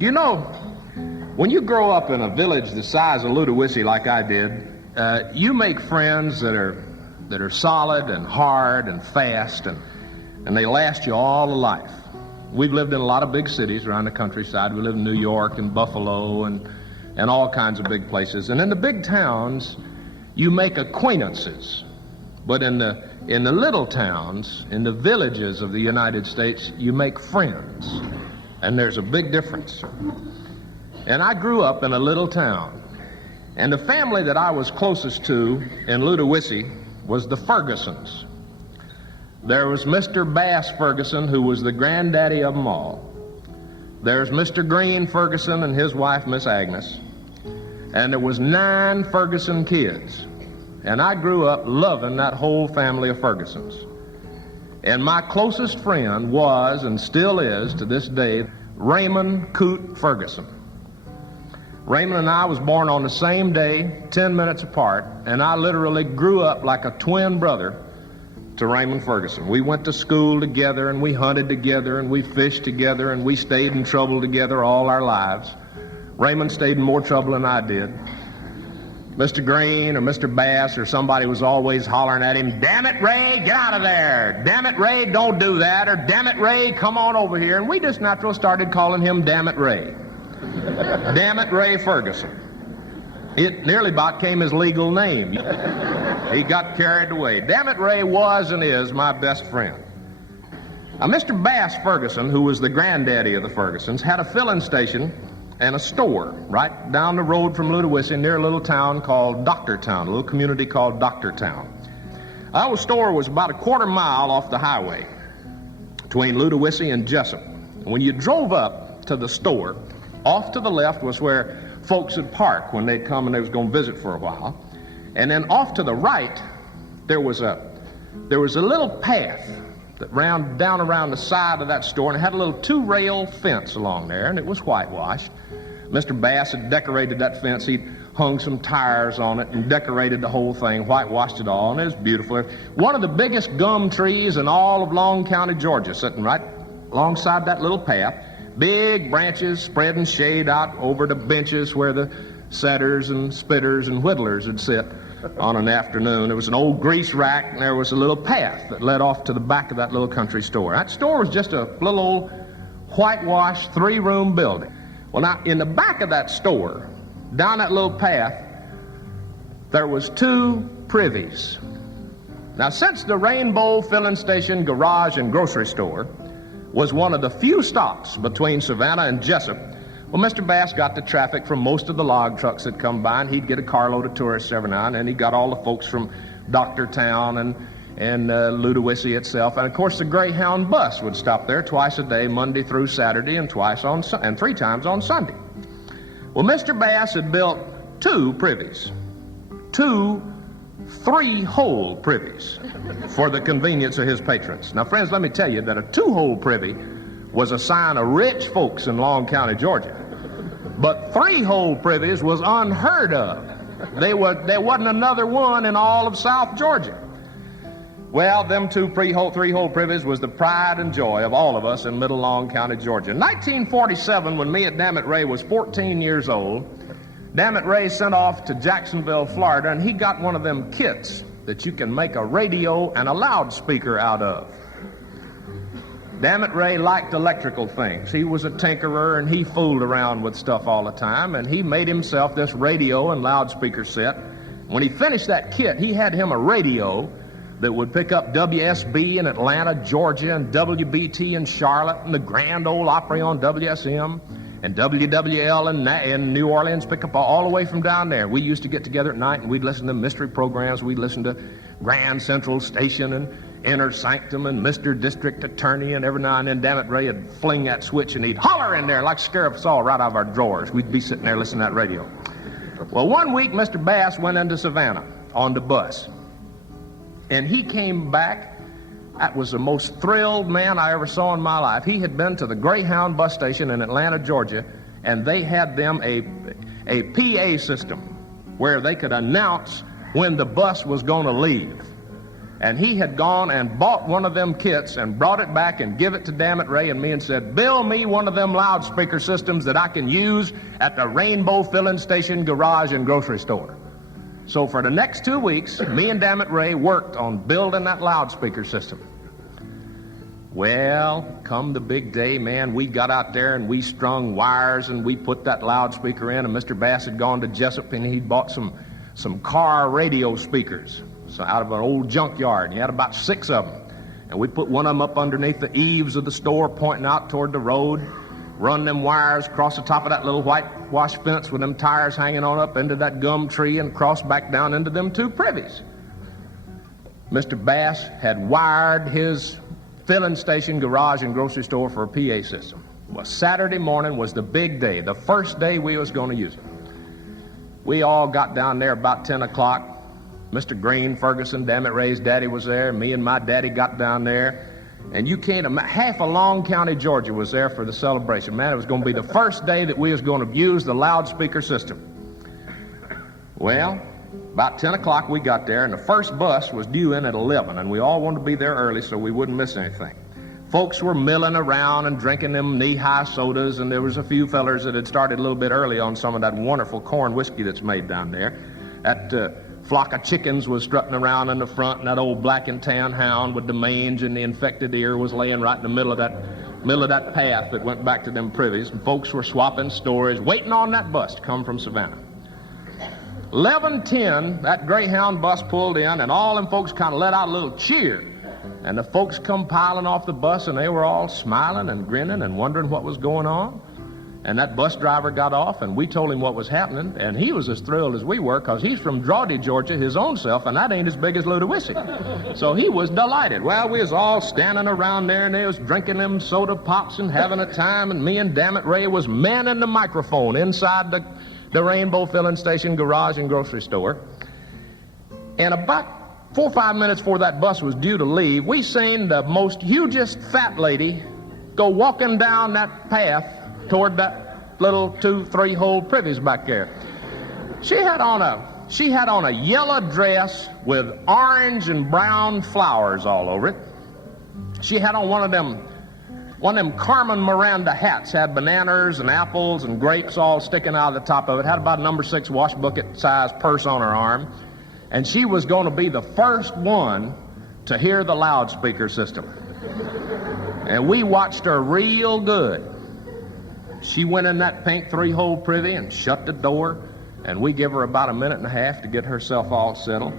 You know, when you grow up in a village the size of Ludowici like I did, you make friends that are solid and hard and fast, and they last you all of life. We've lived in a lot of big cities around the countryside. We lived in New York and Buffalo and all kinds of big places. And in the big towns, you make acquaintances. But in the little towns, in the villages of the United States, you make friends. And there's a big difference. And I grew up in a little town. And the family that I was closest to in Ludowici was the Fergusons. There was Mr. Bass Ferguson, who was the granddaddy of them all. There's Mr. Green Ferguson and his wife, Miss Agnes. And there was 9 Ferguson kids. And I grew up loving that whole family of Fergusons. And my closest friend was, and still is to this day, Raymond Coot Ferguson. Raymond and I was born on the same day, 10 minutes apart, and I literally grew up like a twin brother to Raymond Ferguson. We went to school together, and we hunted together, and we fished together, and we stayed in trouble together all our lives. Raymond stayed in more trouble than I did. Mr. Green or Mr. Bass or somebody was always hollering at him, "Dammit, Ray, get out of there. Dammit, Ray, don't do that." Or, "Dammit, Ray, come on over here." And we just naturally started calling him Dammit Ray. Dammit Ray Ferguson. It nearly about came his legal name. He got carried away. Dammit Ray was and is my best friend. Now, Mr. Bass Ferguson, who was the granddaddy of the Fergusons, had a filling station and a store right down the road from Ludowici near a little town called Doctortown, a little community called Doctortown. Our store was about a quarter mile off the highway between Ludowici and Jessup. When you drove up to the store, off to the left was where folks would park when they'd come and they was going to visit for a while. And then off to the right, there was a little path that ran down around the side of that store, and it had a little 2-rail fence along there, and it was whitewashed. Mr. Bass had decorated that fence. He'd hung some tires on it and decorated the whole thing, whitewashed it all, and it was beautiful. One of the biggest gum trees in all of Long County, Georgia, sitting right alongside that little path. Big branches spreading shade out over the benches where the setters and spitters and whittlers would sit on an afternoon. There was an old grease rack, and there was a little path that led off to the back of that little country store. That store was just a little old whitewashed 3-room building. Well, now, in the back of that store, down that little path, there was 2 privies. Now, since the Rainbow Filling Station, Garage, and Grocery Store was one of the few stops between Savannah and Jessup, well, Mr. Bass got the traffic from most of the log trucks that come by, and he'd get a carload of tourists every now and then. He got all the folks from Doctortown and Ludowici itself, and of course the Greyhound bus would stop there twice a day, Monday through Saturday, and 3 times on Sunday. Well, Mr. Bass had built 2 privies, 2 3-hole privies for the convenience of his patrons. Now, friends, let me tell you that a 2-hole privy was a sign of rich folks in Long County, Georgia. But 3-hole privies was unheard of. There wasn't another one in all of South Georgia. Well, them 2 3-hole privies was the pride and joy of all of us in Middle Long County, Georgia. In 1947, when me and Dammit Ray was 14 years old, Dammit Ray sent off to Jacksonville, Florida, and he got one of them kits that you can make a radio and a loudspeaker out of. Dammit Ray liked electrical things. He was a tinkerer, and he fooled around with stuff all the time, and he made himself this radio and loudspeaker set. When he finished that kit, he had him a radio that would pick up WSB in Atlanta, Georgia, and WBT in Charlotte, and the Grand Ole Opry on WSM, and WWL in New Orleans, pick up all the way from down there. We used to get together at night, and we'd listen to mystery programs. We'd listen to Grand Central Station and Inner Sanctum and Mr. District Attorney, and every now and then Dammit Ray would fling that switch, and he'd holler in there like scare us all right out of our drawers. We'd be sitting there listening to that radio. Well, one week, Mr. Bass went into Savannah on the bus. And he came back. That was the most thrilled man I ever saw in my life. He had been to the Greyhound bus station in Atlanta, Georgia, and they had them a PA system where they could announce when the bus was going to leave. And he had gone and bought one of them kits and brought it back and give it to Dammit Ray and me and said, build me one of them loudspeaker systems that I can use at the Rainbow Filling Station garage and grocery store. So for the next 2 weeks, me and Dammit Ray worked on building that loudspeaker system. Well, come the big day, man, we got out there and we strung wires and we put that loudspeaker in, and Mr. Bass had gone to Jessup and he'd bought some car radio speakers. So out of an old junkyard. He had about 6 of them. And we put one of them up underneath the eaves of the store pointing out toward the road, run them wires across the top of that little whitewash fence with them tires hanging on up into that gum tree and cross back down into them 2 privies. Mr. Bass had wired his filling station garage and grocery store for a PA system. Well, Saturday morning was the big day, the first day we was going to use it. We all got down there about 10 o'clock. Mr. Green, Ferguson, Dammit Ray's daddy was there. Me and my daddy got down there. And you can't imagine, half of Long County, Georgia was there for the celebration. Man, it was going to be the first day that we was going to use the loudspeaker system. Well, about 10 o'clock we got there, and the first bus was due in at 11, and we all wanted to be there early so we wouldn't miss anything. Folks were milling around and drinking them knee-high sodas, and there was a few fellers that had started a little bit early on some of that wonderful corn whiskey that's made down there. That flock of chickens was strutting around in the front, and that old black and tan hound with the mange and the infected ear was laying right in the middle of that path that went back to them privies, and folks were swapping stories, waiting on that bus to come from Savannah. 11:10, that Greyhound bus pulled in, and all them folks kind of let out a little cheer. And the folks come piling off the bus, and they were all smiling and grinning and wondering what was going on. And that bus driver got off, and we told him what was happening, and he was as thrilled as we were, because he's from Drawdy, Georgia, his own self, and that ain't as big as Louspeaker. So he was delighted. Well, we was all standing around there, and they was drinking them soda pops and having a time, and me and Dammit Ray was manning the microphone inside the Rainbow Filling Station garage and grocery store. And about 4 or 5 minutes before that bus was due to leave, we seen the most hugest fat lady go walking down that path toward that little 2-3 hole privies back there. She had on a yellow dress with orange and brown flowers all over it. She had on one of them Carmen Miranda hats, had bananas and apples and grapes all sticking out of the top of it, had about a number 6 wash bucket size purse on her arm, and she was going to be the first one to hear the loudspeaker system. And we watched her real good. She went in that pink 3-hole privy and shut the door, and we give her about a minute and a half to get herself all settled.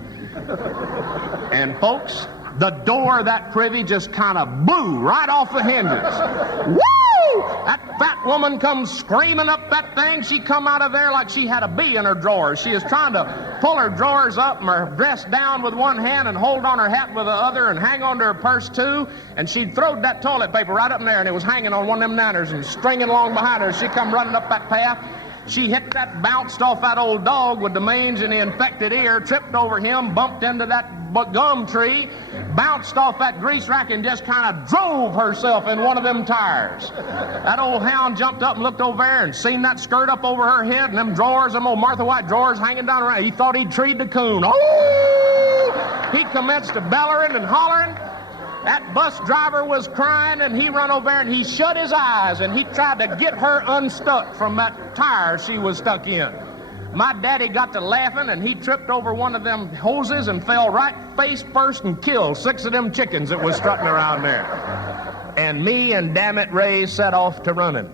And folks, the door of that privy just kind of blew right off the hinges. Woo! That fat woman comes screaming up that thing. She come out of there like she had a bee in her drawers. She is trying to pull her drawers up and her dress down with one hand and hold on her hat with the other and hang on to her purse too. And she'd throwed that toilet paper right up in there, and it was hanging on one of them nanners and stringing along behind her. She come running up that path. She hit that, bounced off that old dog with the mange and the infected ear, tripped over him, bumped into that gum tree, bounced off that grease rack, and just kind of drove herself in one of them tires. That old hound jumped up and looked over there and seen that skirt up over her head and them drawers, them old Martha White drawers hanging down around. He thought he'd treed the coon. Oh! He commenced to bellering and hollering. That bus driver was crying, and he run over there and he shut his eyes and he tried to get her unstuck from that tire she was stuck in. My daddy got to laughing, and he tripped over one of them hoses and fell right face first and killed 6 of them chickens that was strutting around there. And me and Dammit Ray set off to running.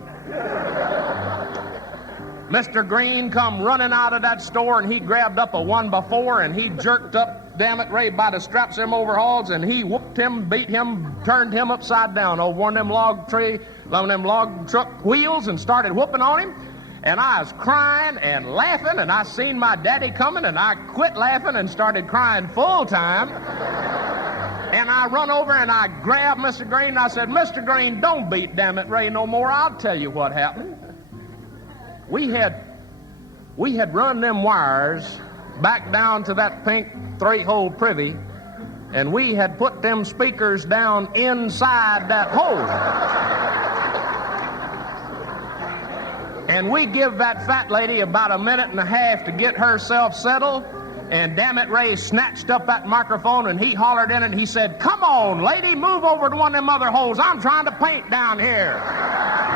Mr. Green come running out of that store, and he grabbed up a 1x4, and he jerked up Dammit Ray by the straps of them overalls, and he whooped him, beat him, turned him upside down over one of them log truck wheels and started whooping on him. And I was crying and laughing, and I seen my daddy coming, and I quit laughing and started crying full time. And I run over and I grabbed Mr. Green, and I said, "Mr. Green, don't beat Dammit Ray no more. I'll tell you what happened. We had run them wires back down to that pink 3-hole privy, and we had put them speakers down inside that hole. And we give that fat lady about a minute and a half to get herself settled, And Dammit Ray snatched up that microphone and he hollered in it and he said, "Come on, lady, move over to one of them other holes. I'm trying to paint down here."